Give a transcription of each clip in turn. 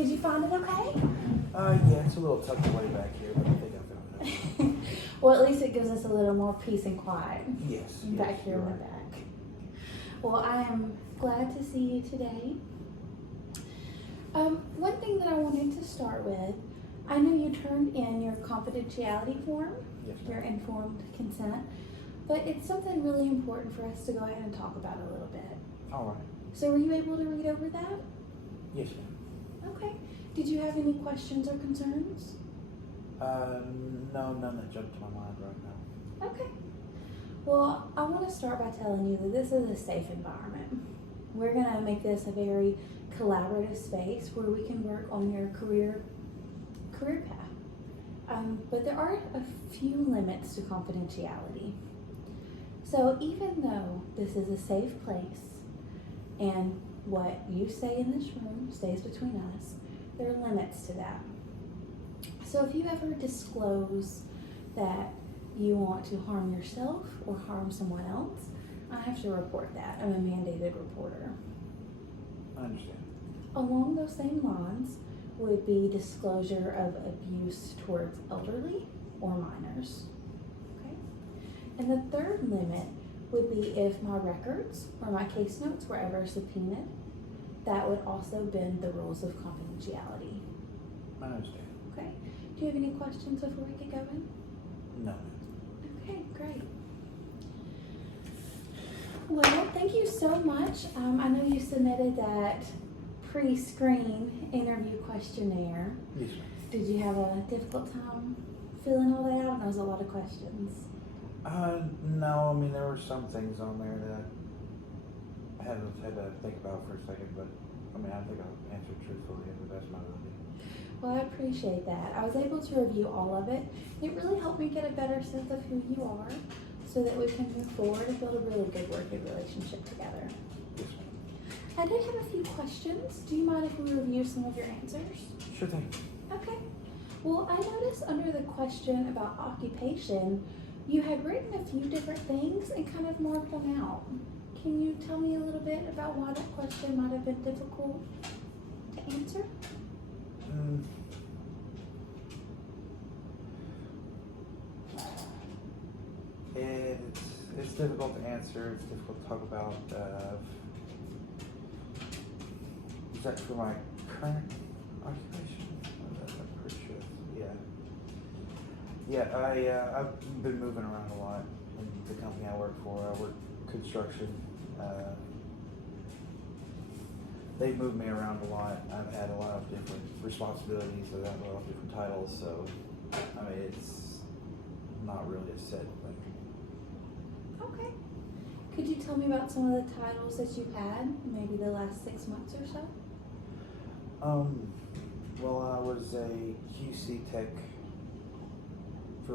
Did you find it okay? Yeah, it's a little tucked away back here, but I think I found it. Well, at least it gives us a little more peace and quiet Yes, back here in the right. back. Well, I am glad to see you today. One thing that I wanted to start with, I know you turned in your confidentiality form, Yes, your ma'am. informed consent, but it's something really important for us to go ahead and talk about a little bit. All right. So were you able to read over that? Yes, ma'am. Okay. Did you have any questions or concerns? No, none that jumped to my mind right now. Okay. Well, I want to start by telling you that this is a safe environment. We're going to make this a very collaborative space where we can work on your career path. But there are a few limits to confidentiality. So even though this is a safe place and what you say in this room stays between us, there are limits to that. So if you ever disclose that you want to harm yourself or harm someone else, I have to report that. I'm a mandated reporter. I understand. Along those same lines would be disclosure of abuse towards elderly or minors. Okay? And the third limit would be if my records or my case notes were ever subpoenaed, that would also bend the rules of confidentiality. I understand. Okay? Do you have any questions before we get going? No. Okay, great. Well, thank you so much. I know you submitted that pre-screen interview questionnaire. Yes, ma'am. Did you have a difficult time filling all that out? That was a lot of questions. No, I mean, there were some things on there that I had to think about for a second, but I mean, I think I answered truthfully and the best of my ability. Well, I appreciate that. I was able to review all of it. It really helped me get a better sense of who you are so that we can move forward and build a really good working relationship together. Yes, ma'am. I did have a few questions. Do you mind if we review some of your answers? Sure thing. Okay. Well, I noticed under the question about occupation, you had written a few different things and kind of marked them out. Can you tell me a little bit about why that question might have been difficult to answer? It's difficult to answer. It's difficult to talk about. Is that for my current occupation? I'm pretty sure. Yeah. I've been moving around a lot in the company I work for. I work construction. They've moved me around a lot. I've had a lot of different responsibilities. I've had a lot of different titles. So, I mean, it's not really a set thing. Okay. Could you tell me about some of the titles that you've had, maybe the last 6 months or so? Well, I was a QC tech for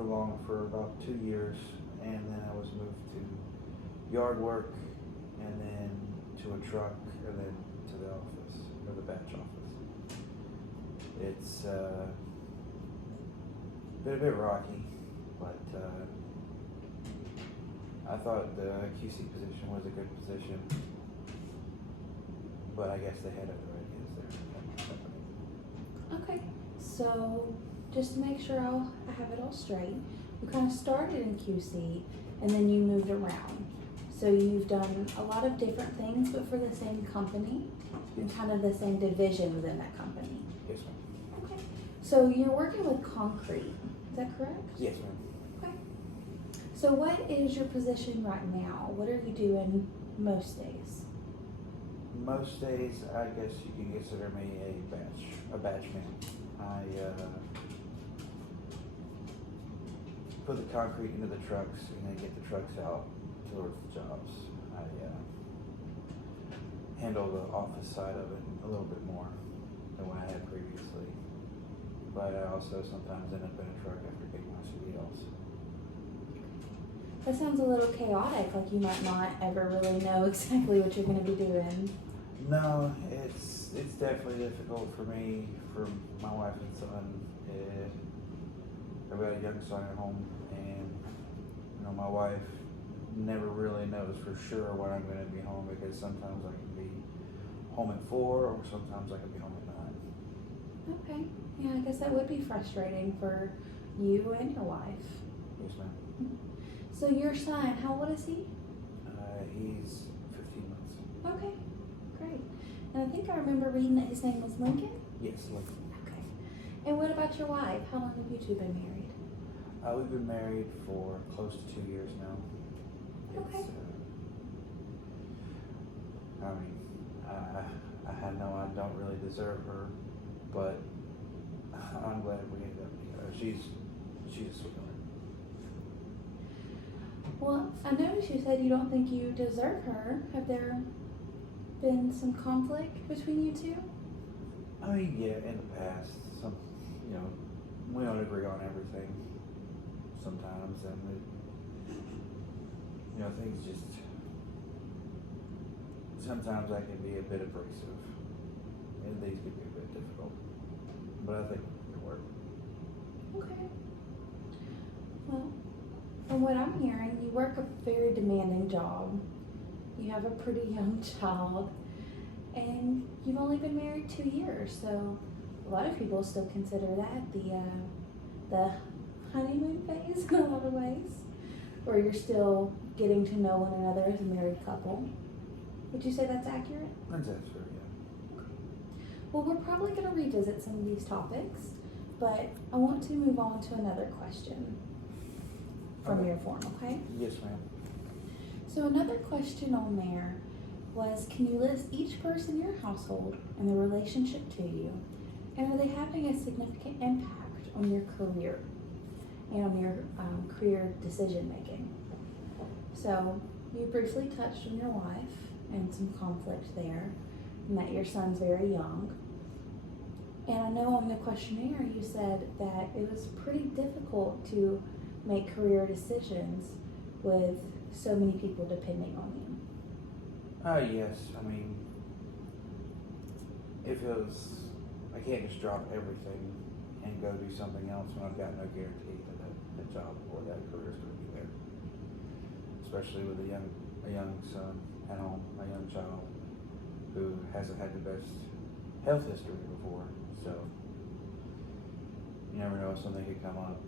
about 2 years, and then I was moved to yard work, and then to a truck, and then to the office, or the batch office. It's been a bit rocky, but I thought the QC position was a good position, but I guess they had other ideas there. Okay. So, just to make sure I have it all straight, you kind of started in QC and then you moved around. So you've done a lot of different things, but for the same company and kind of the same division within that company. Yes, ma'am. Okay. So you're working with concrete, is that correct? Yes, ma'am. Okay. So what is your position right now? What are you doing most days? Most days, I guess you can consider me a batch man. I put the concrete into the trucks and then get the trucks out towards the jobs. I handle the office side of it a little bit more than what I had previously. But I also sometimes end up in a truck after getting my CDLs. That sounds a little chaotic, like you might not ever really know exactly what you're going to be doing. No, it's definitely difficult for me, for my wife and son. I've got a young son at home, and my wife never really knows for sure when I'm going to be home, because sometimes I can be home at 4, or sometimes I can be home at 9. Okay. Yeah, I guess that would be frustrating for you and your wife. Yes, ma'am. So your son, how old is he? He's 15 months. Okay, great. And I think I remember reading that his name was Lincoln. Yes, like Okay. And what about your wife? How long have you two been married? we've been married for close to 2 years now. Okay. I mean, I know I don't really deserve her, but I'm glad we ended up together. She's a sweetheart. Well, I noticed you said you don't think you deserve her. Have there been some conflict between you two? I mean, yeah, in the past, we don't agree on everything sometimes, and things just, sometimes I can be a bit abrasive, and these can be a bit difficult, but I think it can work. Okay. Well, from what I'm hearing, you work a very demanding job. You have a pretty young child, and you've only been married 2 years, so a lot of people still consider that the honeymoon phase in a lot of ways, where you're still getting to know one another as a married couple. Would you say that's accurate? That's true, yeah. Well, we're probably going to revisit some of these topics, but I want to move on to another question from Okay. your form, okay? Yes, ma'am. So another question on there was, can you list each person in your household and their relationship to you, and are they having a significant impact on your career and on your career decision making? So you briefly touched on your wife and some conflict there, and that your son's very young. And I know on the questionnaire you said that it was pretty difficult to make career decisions with so many people depending on you. Yes, I mean, if it was, I can't just drop everything and go do something else when I've got no guarantee that job or that career is going to be there. Especially with a young son at home, a young child who hasn't had the best health history before, so you never know if something could come up.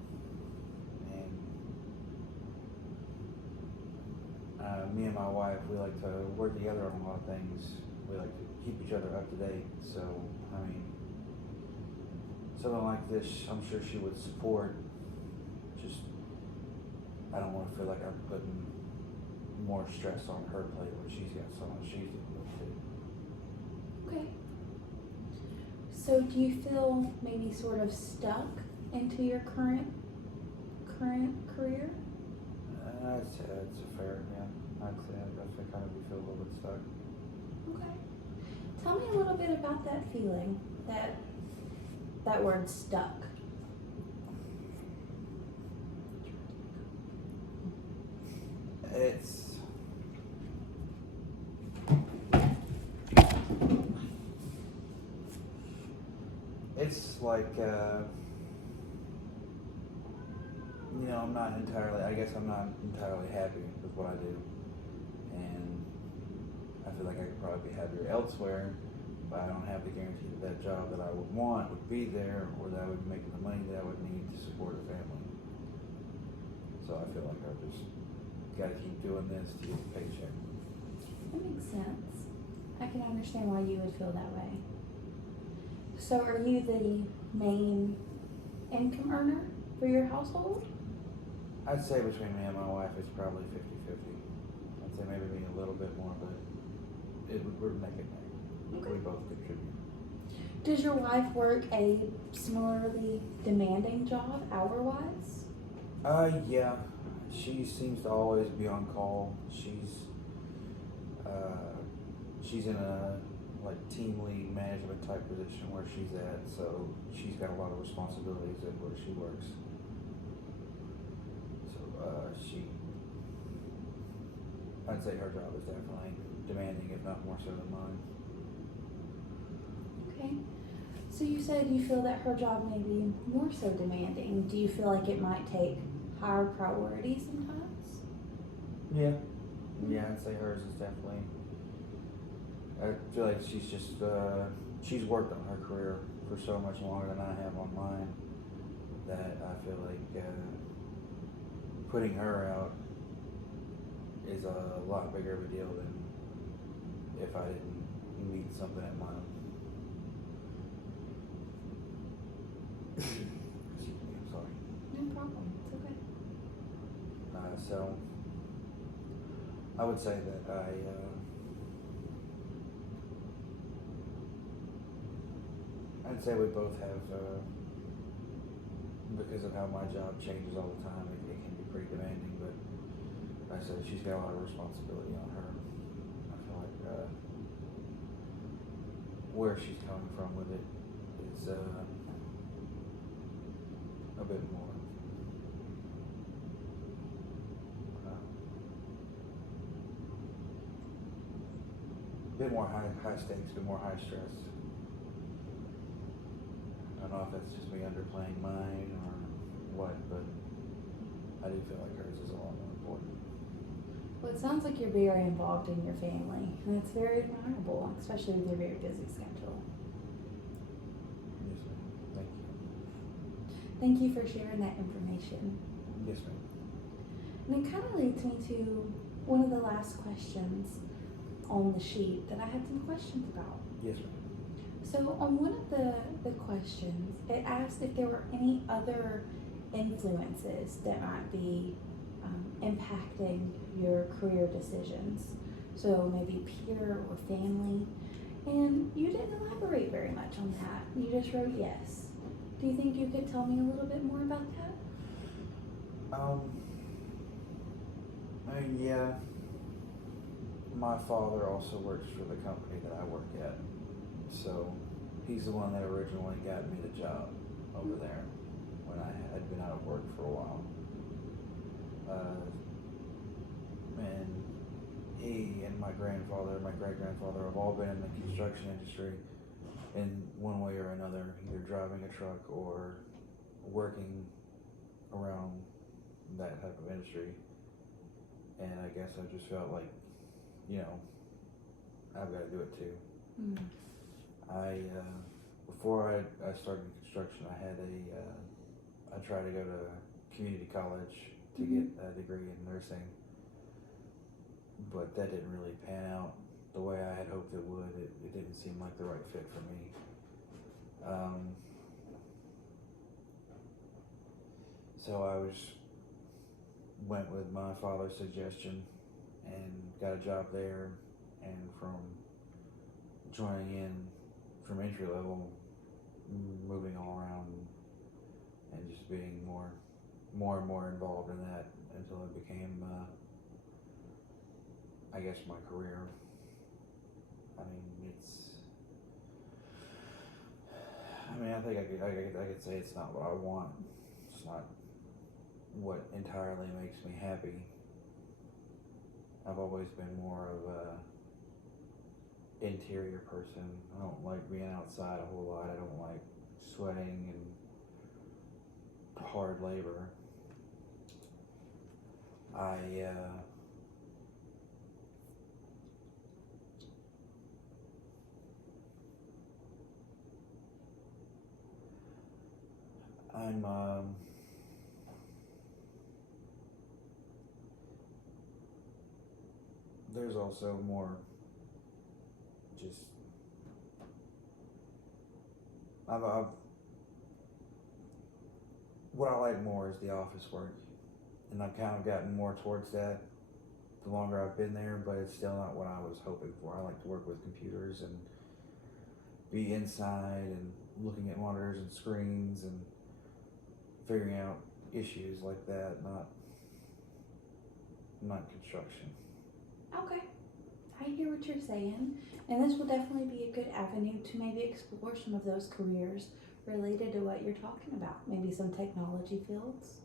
And me and my wife, we like to work together on a lot of things. We like to keep each other up to date. So, I mean, something like this, I'm sure she would support. Just, I don't want to feel like I'm putting more stress on her plate when she's got so much she's dealing with too. Okay. So do you feel maybe sort of stuck into your current career? I'd say that's a fair, yeah. I'd say I definitely kind of feel a little bit stuck. Okay. Tell me a little bit about that feeling, that word stuck. It's like, I guess I'm not entirely happy with what I do. And I feel like I could probably be happier elsewhere, but I don't have the guarantee that job that I would want would be there, or that I would be making the money that I would need to support a family. So I feel like I've just got to keep doing this to get a paycheck. That makes sense. I can understand why you would feel that way. So are you the main income earner for your household? I'd say between me and my wife, it's probably 50-50. I'd say maybe me a little bit more, but we're making it. Okay. We both contribute. Does your wife work a similarly demanding job hour-wise? Yeah. She seems to always be on call. She's in a team lead management type position where she's at, so she's got a lot of responsibilities at where she works. So I'd say her job is definitely demanding, if not more so than mine. Okay. So you said you feel that her job may be more so demanding. Do you feel like it might take higher priority sometimes? Yeah, I'd say hers is definitely I feel like she's just she's worked on her career for so much longer than I have on mine that I feel like putting her out is a lot bigger of a deal than if I didn't meet something at mine. Excuse me, I'm sorry. No problem. It's okay. So I would say that I'd say we both have, because of how my job changes all the time, it can be pretty demanding, but like I said, she's got a lot of responsibility on her. I feel like where she's coming from with it is a bit more. A bit more high stakes, a bit more high stress. I don't know if that's just me underplaying mine or what, but I do feel like hers is a lot more important. Well, it sounds like you're very involved in your family, and it's very admirable, especially with your very busy schedule. Yes, ma'am. Thank you. Thank you for sharing that information. Yes, ma'am. And it kind of leads me to one of the last questions on the sheet that I had some questions about. Yes, ma'am. So on one of the questions, it asked if there were any other influences that might be impacting your career decisions. So maybe peer or family. And you didn't elaborate very much on that. You just wrote yes. Do you think you could tell me a little bit more about that? I mean, yeah. My father also works for the company that I work at. So he's the one that originally got me the job over there when I had been out of work for a while. And he and my grandfather, my great-grandfather have all been in the construction industry in one way or another, either driving a truck or working around that type of industry. And I guess I just felt like, I've got to do it too. Mm. Before I started construction, I tried to go to community college to get a degree in nursing, but that didn't really pan out the way I had hoped it would. It didn't seem like the right fit for me. So I went with my father's suggestion and got a job there, and from joining in from entry level, moving all around and just being more and more involved in that until it became, I guess, my career. I think I could say it's not what I want. It's not what entirely makes me happy. I've always been more of a interior person. I don't like being outside a whole lot. I don't like sweating and hard labor. There's also more just what I like more is the office work, and I've kind of gotten more towards that the longer I've been there, but it's still not what I was hoping for. I like to work with computers and be inside and looking at monitors and screens and figuring out issues like that, not construction. Okay. I hear what you're saying, and this will definitely be a good avenue to maybe explore some of those careers related to what you're talking about. Maybe some technology fields.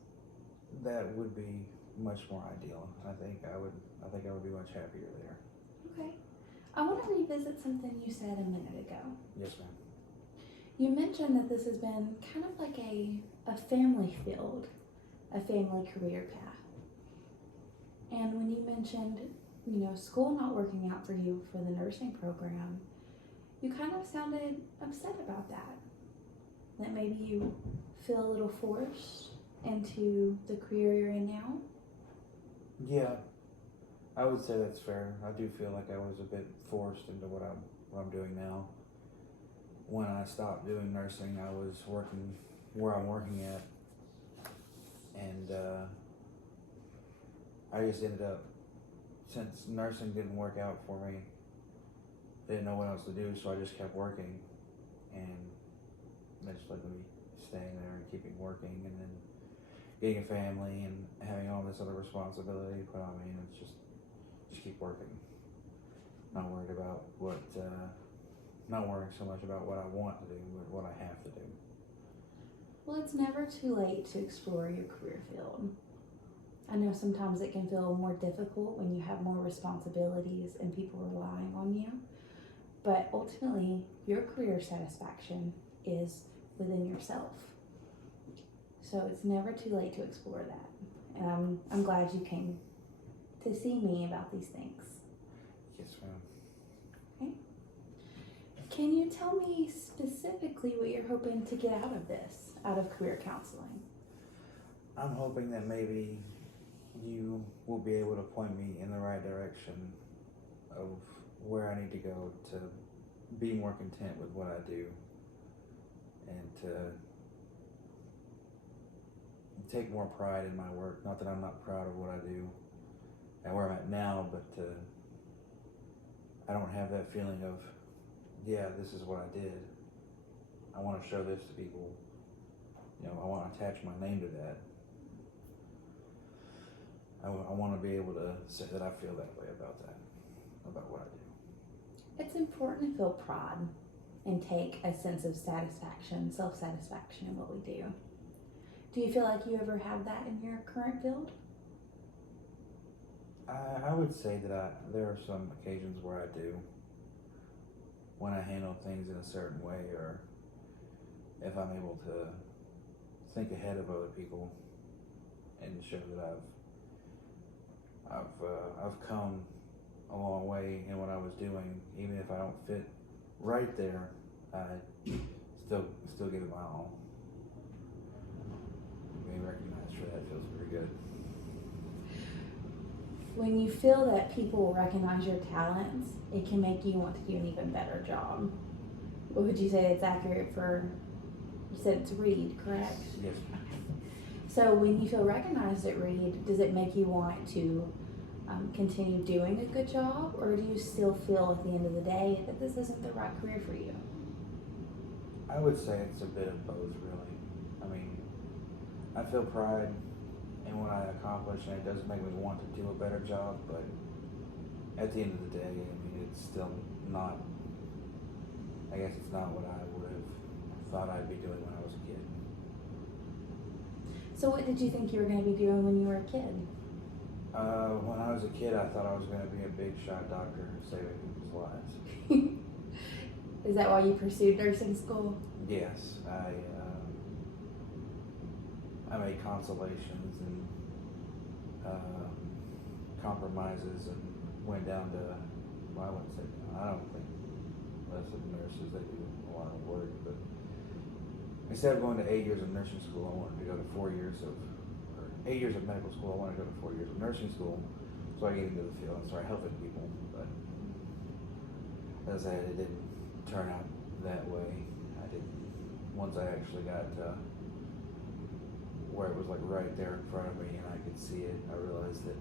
That would be much more ideal. I think I would be much happier there. Okay. I want to revisit something you said a minute ago. Yes, ma'am. You mentioned that this has been kind of like a family field, a family career path. And when you mentioned school not working out for you for the nursing program, you kind of sounded upset about that. That maybe you feel a little forced into the career you're in now. Yeah, I would say that's fair. I do feel like I was a bit forced into what I'm doing now. When I stopped doing nursing, I was working where I'm working at, and I just ended up, since nursing didn't work out for me, didn't know what else to do, so I just kept working, and that just led to me staying there and keeping working, and then getting a family and having all this other responsibility put on me, and it's just keep working. Not worried about not worrying so much about what I want to do, but what I have to do. Well, it's never too late to explore your career field. I know sometimes it can feel more difficult when you have more responsibilities and people relying on you, but ultimately, your career satisfaction is within yourself. So it's never too late to explore that. And I'm glad you came to see me about these things. Yes, ma'am. Okay. Can you tell me specifically what you're hoping to get out of this, out of career counseling? I'm hoping that maybe you will be able to point me in the right direction of where I need to go to be more content with what I do, and to take more pride in my work. Not that I'm not proud of what I do and where I'm at now, but I don't have that feeling of, yeah, this is what I did. I want to show this to people. I want to attach my name to that. I want to be able to say that I feel that way about that, about what I do. It's important to feel pride and take a sense of satisfaction, self-satisfaction in what we do. Do you feel like you ever have that in your current field? I would say that there are some occasions where I do, when I handle things in a certain way, or if I'm able to think ahead of other people and show that I've come a long way in what I was doing. Even if I don't fit right there, I still give it my all. Being recognized for that feels pretty good. When you feel that people recognize your talents, it can make you want to do an even better job. What would you say it's accurate for? You said it's Reed, correct? Yes. So when you feel recognized at Reed, does it make you want to continue doing a good job, or do you still feel at the end of the day that this isn't the right career for you? I would say it's a bit of both, really. I mean, I feel pride in what I accomplish, and it does make me want to do a better job, but at the end of the day, I mean, it's still not, I guess it's not what I would have thought I'd be doing when I was a kid. So what did you think you were going to be doing when you were a kid? When I was a kid, I thought I was going to be a big shot doctor saving people's lives. Is that why you pursued nursing school? Yes, I made consolations and compromises and went down to, well, I wouldn't say, I don't think less of nurses, they do a lot of work, but instead of going to 8 years of nursing school, I wanted to go to 4 years of, or 8 years of medical school, I wanted to go to 4 years of nursing school, so I get into the field and start helping people, but as I said, it didn't turn out that way. Once I actually got where it was like right there in front of me and I could see it, I realized that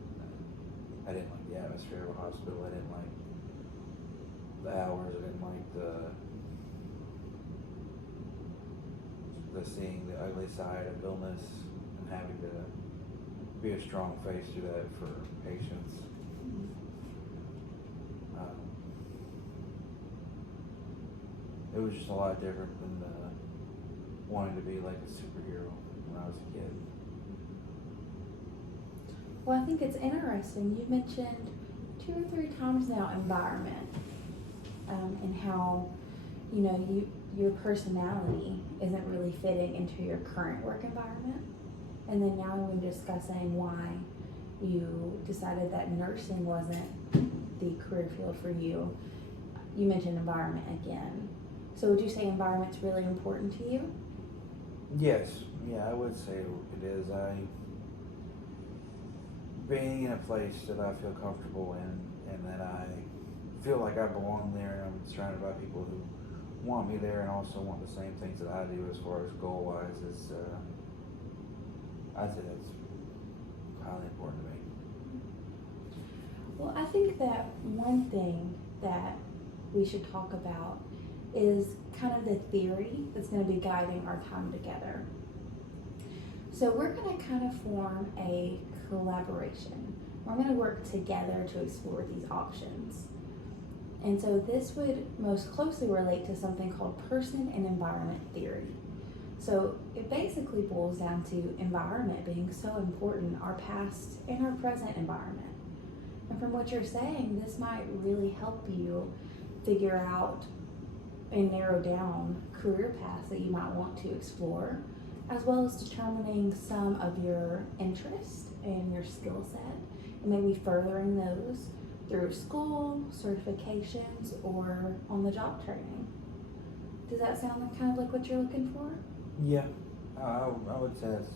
I didn't like the atmosphere of a hospital. I didn't like the hours. I didn't like the seeing the ugly side of illness and having to be a strong face through that for patients. It was just a lot different than wanting to be like a superhero when I was a kid. Well, I think it's interesting. You've mentioned 2 or 3 times now environment, and how, your personality isn't really fitting into your current work environment. And then now we're discussing why you decided that nursing wasn't the career field for you. You mentioned environment again. So would you say environment's really important to you? Yes, yeah, I would say it is. Being in a place that I feel comfortable in and that I feel like I belong there, and I'm surrounded by people who want me there and also want the same things that I do as far as goal wise is, I'd say that's highly important to me. Well, I think that one thing that we should talk about is kind of the theory that's going to be guiding our time together. So we're going to kind of form a collaboration. We're going to work together to explore these options. And so this would most closely relate to something called person and environment theory. So it basically boils down to environment being so important, our past and our present environment. And from what you're saying, this might really help you figure out and narrow down career paths that you might want to explore, as well as determining some of your interests and your skill set, and maybe furthering those through school, certifications, or on the job training. Does that sound like kind of like what you're looking for? Yeah, I would say that's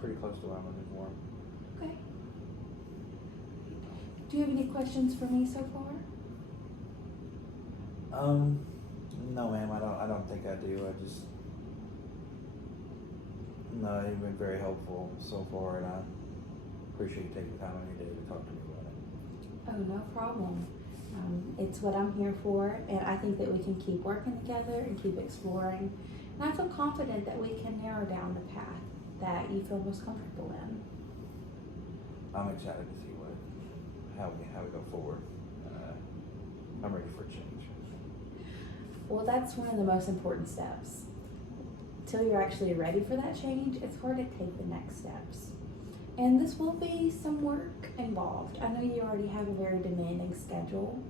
pretty close to what I'm looking for. Okay. Do you have any questions for me so far? No, ma'am. I don't think I do. No, you've been very helpful so far, and I appreciate you taking the time on your day to talk to me about it. Oh, no problem. It's what I'm here for, and I think that we can keep working together and keep exploring. And I feel confident that we can narrow down the path that you feel most comfortable in. I'm excited to see how we go forward. I'm ready for a change. Well, that's one of the most important steps. Till you're actually ready for that change, it's hard to take the next steps. And this will be some work involved. I know you already have a very demanding schedule,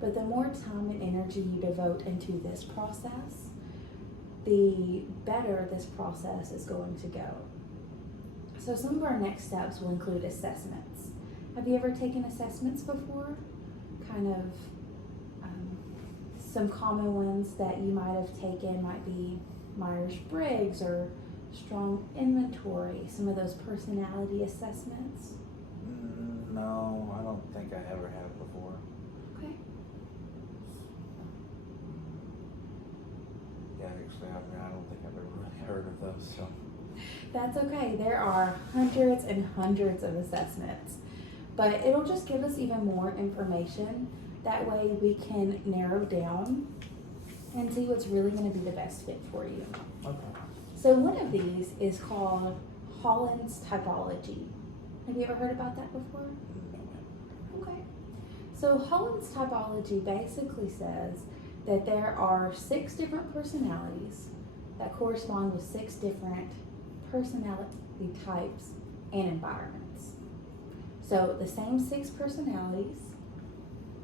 but the more time and energy you devote into this process, the better this process is going to go. So some of our next steps will include assessments. Have you ever taken assessments before? Kind of some common ones that you might have taken might be Myers-Briggs or Strong Inventory, some of those personality assessments. No, I don't think I ever have before. Okay. Yeah, actually, I don't think I've ever really heard of those. So That's okay. There are hundreds and hundreds of assessments, but it'll just give us even more information. That way we can narrow down and see what's really going to be the best fit for you. okay. So one of these is called Holland's typology. Have you ever heard about that before? No, ma'am. Okay. So Holland's typology basically says that there are 6 different personalities that correspond with 6 different personality types and environments. So the same 6 personalities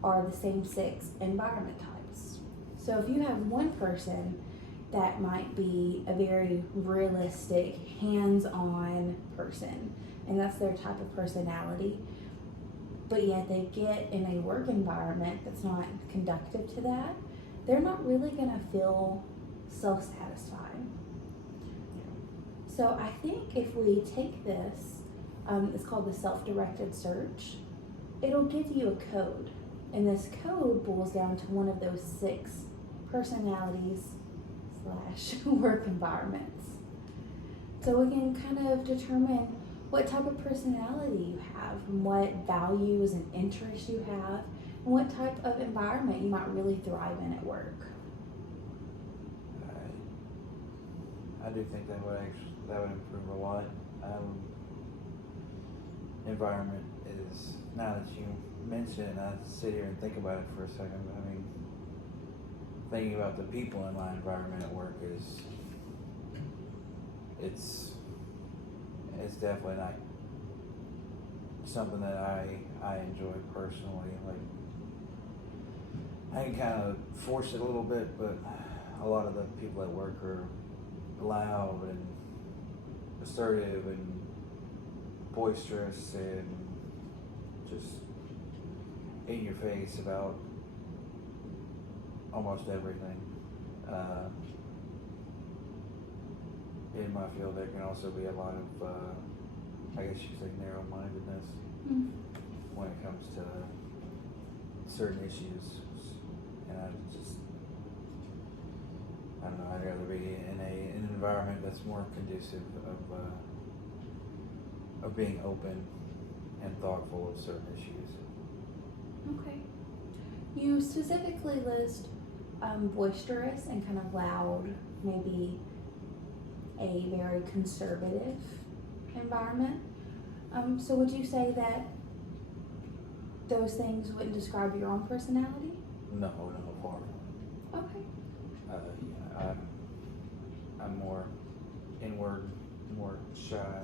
are the same 6 environment types. So if you have one person that might be a very realistic, hands-on person, and that's their type of personality, but yet they get in a work environment that's not conducive to that, they're not really going to feel self-satisfied. So I think if we take this, it's called the self-directed search, it'll give you a code. And this code boils down to one of those 6 personalities / work environments. So we can kind of determine what type of personality you have, and what values and interests you have, and what type of environment you might really thrive in at work. I do think that would improve a lot. Environment is, now that you mention it, I sit here and think about it for a second. I mean, thinking about the people in my environment at work it's definitely not something that I enjoy personally. Like, I can kind of force it a little bit, but a lot of the people at work are loud and assertive and boisterous and just in your face about almost everything. In my field, there can also be a lot of, I guess you could say, narrow-mindedness Mm. when it comes to certain issues. And I don't know, I'd rather be in an environment that's more conducive of being open and thoughtful of certain issues. Okay. You specifically list boisterous and kind of loud, maybe a very conservative environment. So would you say that those things wouldn't describe your own personality? No, far. Okay. Yeah, I'm more inward, more shy,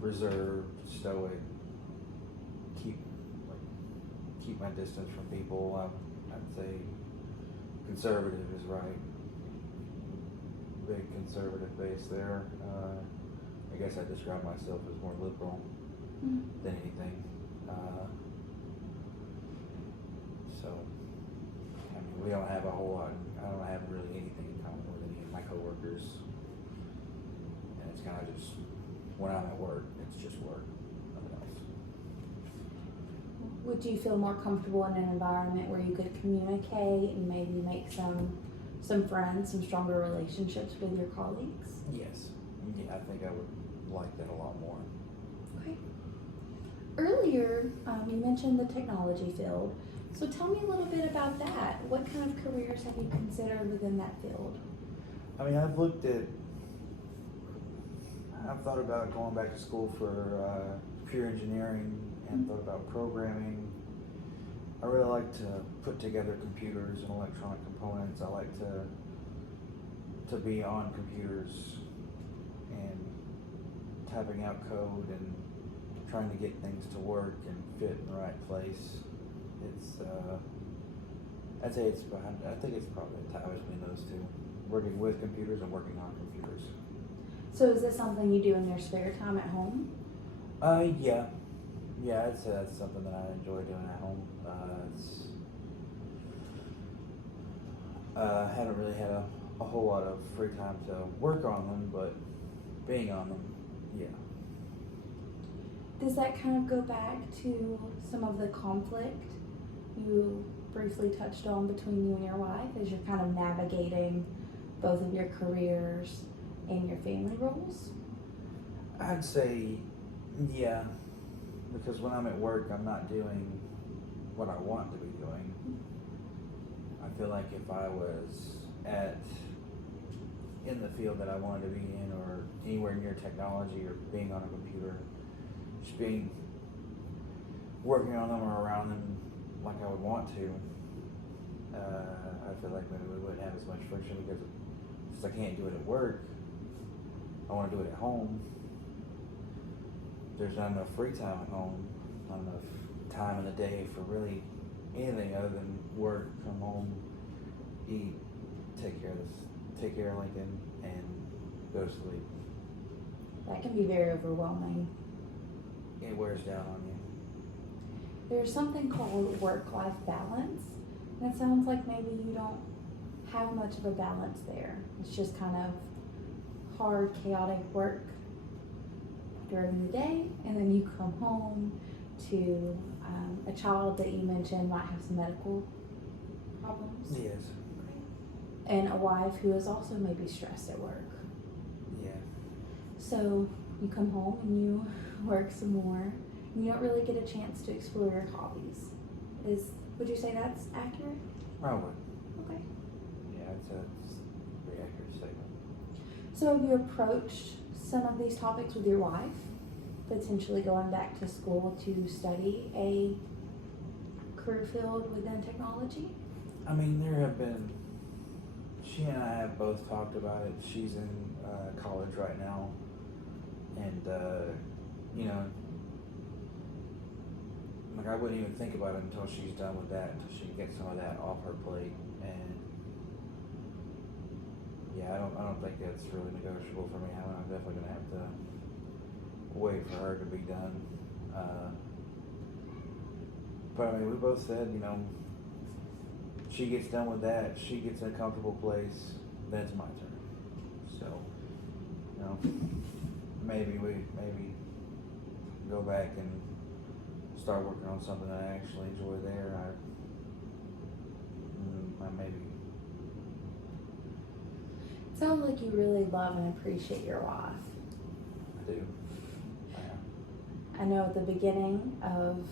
reserved, stoic. Keep my distance from people. I'd say conservative is right. Big conservative base there. I guess I describe myself as more liberal Mm. than anything. So, I mean, we don't have a whole lot. I don't have really anything in common with any of my coworkers, and it's kind of just when I'm at work, it's just work, nothing else. Would you feel more comfortable in an environment where you could communicate and maybe make some friends, some stronger relationships with your colleagues? Yes. Yeah, I think I would like that a lot more. Okay. Earlier, you mentioned the technology field. So tell me a little bit about that. What kind of careers have you considered within that field? I mean, I've thought about going back to school for computer engineering and thought about programming. I really like to put together computers and electronic components. I like to be on computers and typing out code and trying to get things to work and fit in the right place. I'd say I think it's probably a tie between those two. Working with computers and working on computers. So is this something you do in your spare time at home? Yeah. Yeah, I'd say that's something that I enjoy doing at home. I haven't really had a whole lot of free time to work on them, but being on them, yeah. Does that kind of go back to some of the conflict you briefly touched on between you and your wife as you're kind of navigating both of your careers and your family roles? I'd say, yeah, because when I'm at work, I'm not doing what I want to be doing. I feel like if I was in the field that I wanted to be in, or anywhere near technology, or being on a computer, just working on them or around them like I would want to, I feel like maybe we wouldn't have as much friction, because since I can't do it at work, I want to do it at home. There's not enough free time at home, not enough time in the day for really anything other than work, come home, eat, take care of Lincoln, and go to sleep. That can be very overwhelming. It wears down on you. There's something called work-life balance, and it sounds like maybe you don't have much of a balance there. It's just kind of hard, chaotic work during the day, and then you come home to a child that you mentioned might have some medical problems. Yes. And a wife who is also maybe stressed at work. Yeah. So you come home and you work some more, and you don't really get a chance to explore your hobbies. Would you say that's accurate? I would. Okay. Yeah, it's a very accurate statement. So have you approached some of these topics with your wife? Potentially going back to school to study a career field within technology? I mean, she and I have both talked about it. She's in college right now, and like I wouldn't even think about it until she's done with that, until she gets some of that off her plate. And yeah, I don't think that's really negotiable for me. I'm definitely gonna have to wait for her to be done. But I mean, we both said, you know, she gets done with that, she gets in a comfortable place, then it's my turn. So, you know, maybe go back and start working on something that I actually enjoy there. I maybe. Sounds like you really love and appreciate your wife. I do. Yeah. I know at the beginning of,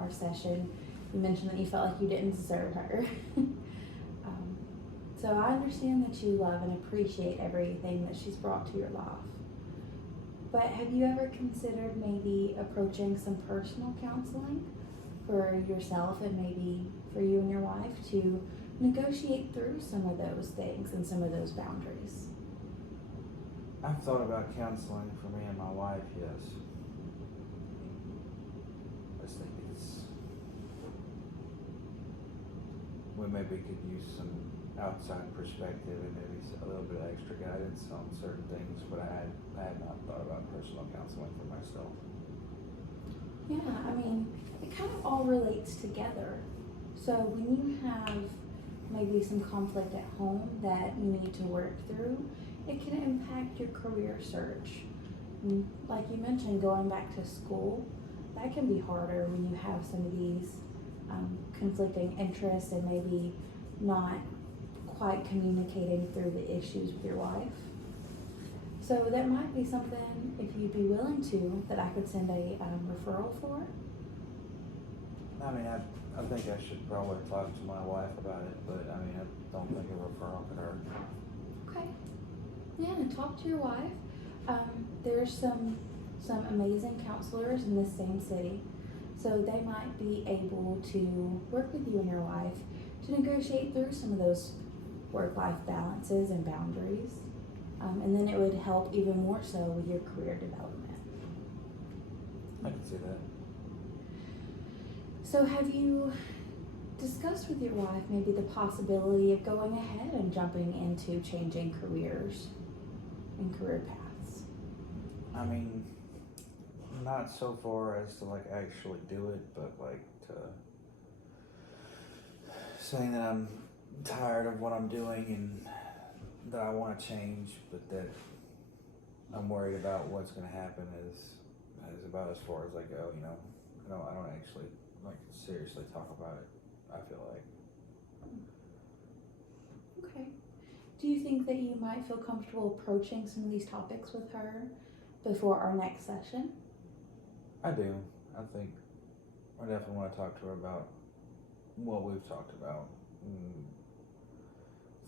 our session, you mentioned that you felt like you didn't deserve her. So I understand that you love and appreciate everything that she's brought to your life. But have you ever considered maybe approaching some personal counseling for yourself and maybe for you and your wife to negotiate through some of those things and some of those boundaries? I've thought about counseling for me and my wife, yes. I just think we maybe could use some outside perspective and maybe a little bit of extra guidance on certain things, but I had not thought about personal counseling for myself. Yeah, I mean, it kind of all relates together. So when you have maybe some conflict at home that you need to work through, it can impact your career search. Like you mentioned, going back to school, that can be harder when you have some of these conflicting interests and maybe not quite communicating through the issues with your wife. So that might be something, if you'd be willing to, that I could send a referral for. I mean, I think I should probably talk to my wife about it, but I mean, I don't think a referral could hurt. Okay. Yeah, talk to your wife. There's some amazing counselors in this same city, so they might be able to work with you and your wife to negotiate through some of those work-life balances and boundaries. And then it would help even more so with your career development. I can see that. So have you discussed with your wife maybe the possibility of going ahead and jumping into changing careers and career paths? I mean, not so far as to like actually do it, but like to saying that I'm tired of what I'm doing and that I want to change, but that I'm worried about what's going to happen is about as far as I go. You know, I don't actually like seriously talk about it. I feel like. Okay. Do you think that you might feel comfortable approaching some of these topics with her before our next session? I do. I think I definitely want to talk to her about what we've talked about, and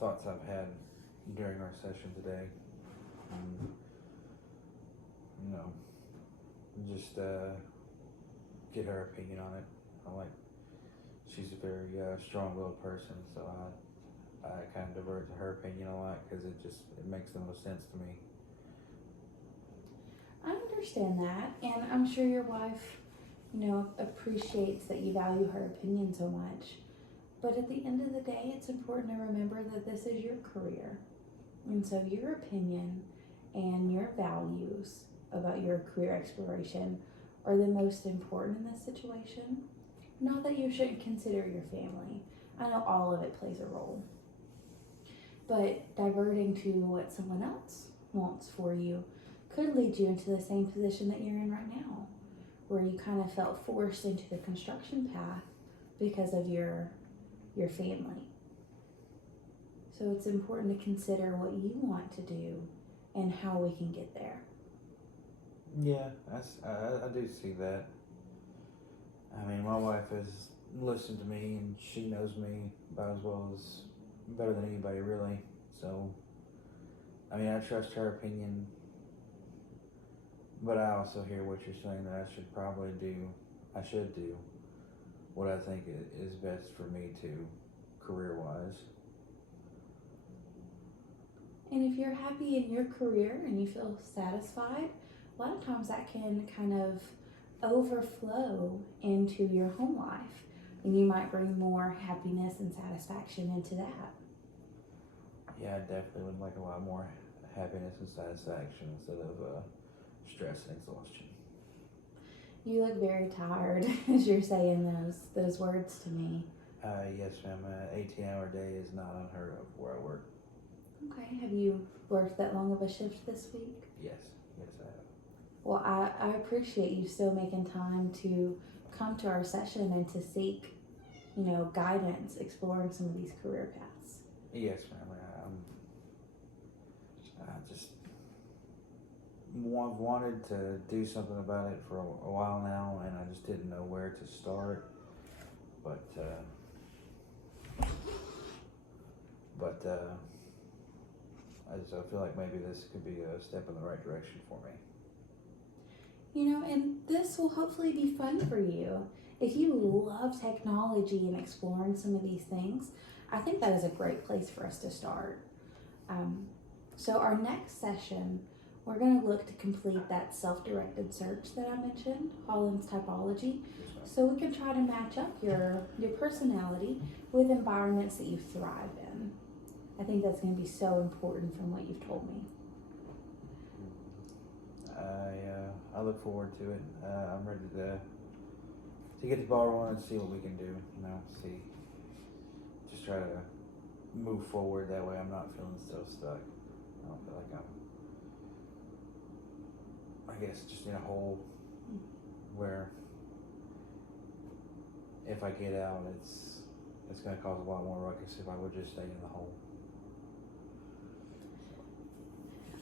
thoughts I've had during our session today. And, just get her opinion on it. She's a very strong-willed person, so I kind of divert to her opinion a lot because it makes the most sense to me. I understand that, and I'm sure your wife, appreciates that you value her opinion so much. But at the end of the day, it's important to remember that this is your career. And so your opinion and your values about your career exploration are the most important in this situation. Not that you shouldn't consider your family. I know all of it plays a role. But diverting to what someone else wants for you could lead you into the same position that you're in right now, where you kind of felt forced into the construction path because of your family. So it's important to consider what you want to do and how we can get there. Yeah, I do see that. I mean, my wife has listened to me and she knows me about better than anybody really. So, I mean, I trust her opinion, but I also hear what you're saying that I should do what I think is best for me too, career-wise. And if you're happy in your career and you feel satisfied, a lot of times that can kind of overflow into your home life, and you might bring more happiness and satisfaction into that. Yeah, I definitely would like a lot more happiness and satisfaction instead of stress and exhaustion. You look very tired as you're saying those words to me. Yes, ma'am. An 18-hour day is not unheard of where I work. Okay, have you worked that long of a shift this week? Yes, yes, I have. Well, I appreciate you still making time to come to our session and to seek, guidance, exploring some of these career paths. Yes, ma'am. I just wanted to do something about it for a while now, and I just didn't know where to start. But I feel like maybe this could be a step in the right direction for me. And this will hopefully be fun for you. If you love technology and exploring some of these things, I think that is a great place for us to start. So our next session, we're going to look to complete that self-directed search that I mentioned, Holland's typology, so we can try to match up your personality with environments that you thrive in. I think that's going to be so important from what you've told me. I look forward to it. I'm ready to get the ball rolling and see what we can do. Just try to move forward. That way, I'm not feeling so stuck. I don't feel like I guess just in a hole where if I get out, it's going to cause a lot more ruckus if I would just stay in the hole.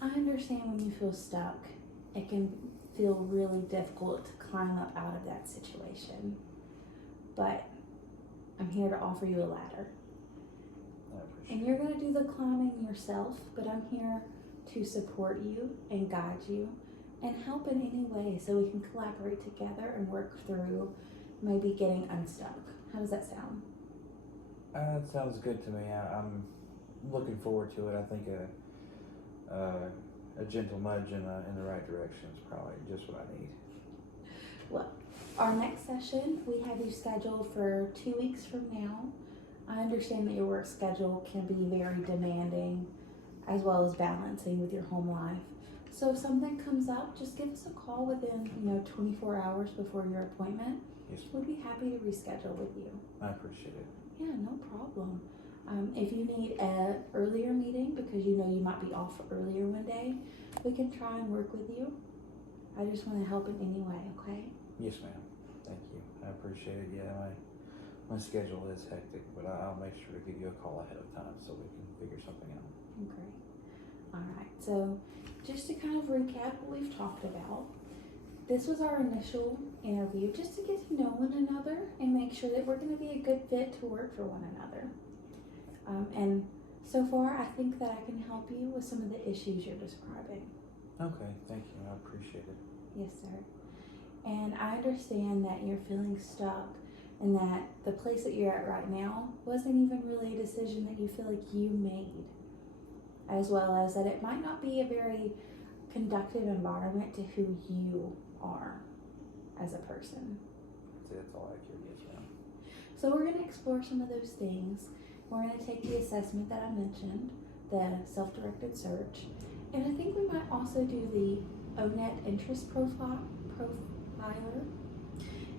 I understand when you feel stuck, it can feel really difficult to climb up out of that situation. But I'm here to offer you a ladder. I appreciate And you're going to do the climbing yourself, but I'm here to support you and guide you and help in any way so we can collaborate together and work through maybe getting unstuck. How does that sound? It sounds good to me. I'm looking forward to it. I think a gentle nudge in the right direction is probably just what I need. Well, our next session, we have you scheduled for 2 weeks from now. I understand that your work schedule can be very demanding, as well as balancing with your home life. So if something comes up, just give us a call within 24 hours before your appointment. Yes. We'd be happy to reschedule with you. I appreciate it. Yeah, no problem. If you need an earlier meeting because you might be off earlier one day, we can try and work with you. I just want to help in any way, okay? Yes, ma'am. Thank you. I appreciate it. Yeah, my schedule is hectic, but I'll make sure to give you a call ahead of time so we can figure something out. Great. All right. So just to kind of recap what we've talked about, this was our initial interview just to get to know one another and make sure that we're going to be a good fit to work for one another. And so far, I think that I can help you with some of the issues you're describing. Okay, thank you. I appreciate it. Yes, sir. And I understand that you're feeling stuck and that the place that you're at right now wasn't even really a decision that you feel like you made, as well as that it might not be a very conductive environment to who you are as a person. That's all accurate. Yes, ma'am. So we're going to explore some of those things. We're going to take the assessment that I mentioned, the self-directed search, and I think we might also do the ONET interest profiler.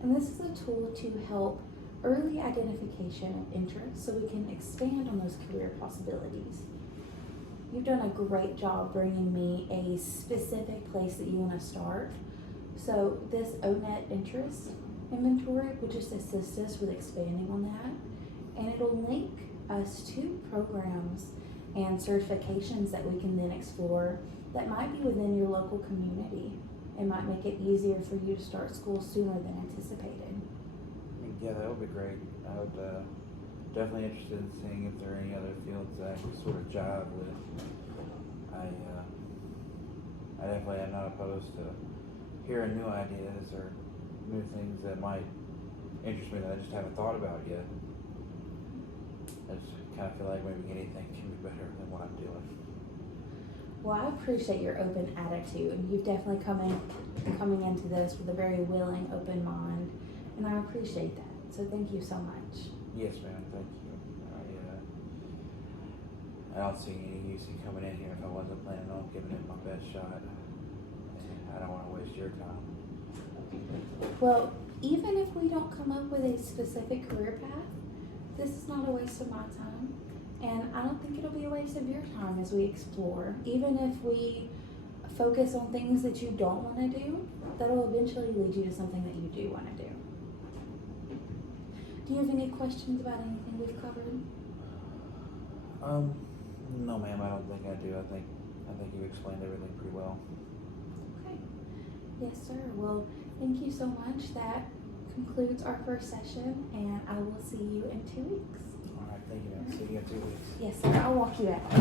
And this is a tool to help early identification of interest so we can expand on those career possibilities. You've done a great job bringing me a specific place that you want to start. So this ONET interest inventory would just assist us with expanding on that. And it'll link us to programs and certifications that we can then explore that might be within your local community. It might make it easier for you to start school sooner than anticipated. Yeah, that would be great. I would definitely interested in seeing if there are any other fields that I can sort of jive with. I definitely am not opposed to hearing new ideas or new things that might interest me that I just haven't thought about yet. I just kind of feel like maybe anything can be better than what I'm doing. Well, I appreciate your open attitude. You've definitely coming into this with a very willing, open mind, and I appreciate that. So thank you so much. Yes, ma'am. Thank you. I don't see any use in coming in here if I wasn't planning on giving it my best shot. And I I don't wanna waste your time. Well, even if we don't come up with a specific career path, this is not a waste of my time. And I don't think it'll be a waste of your time as we explore. Even if we focus on things that you don't want to do, that'll eventually lead you to something that you do want to do. Do you have any questions about anything we've covered? No ma'am, I don't think I do. I think you explained everything pretty well. Okay. Yes, sir. Well, thank you so much. That concludes our first session, and I will see you in 2 weeks. Alright, thank you ma'am. See you in 2 weeks. Yes, sir. I'll walk you out.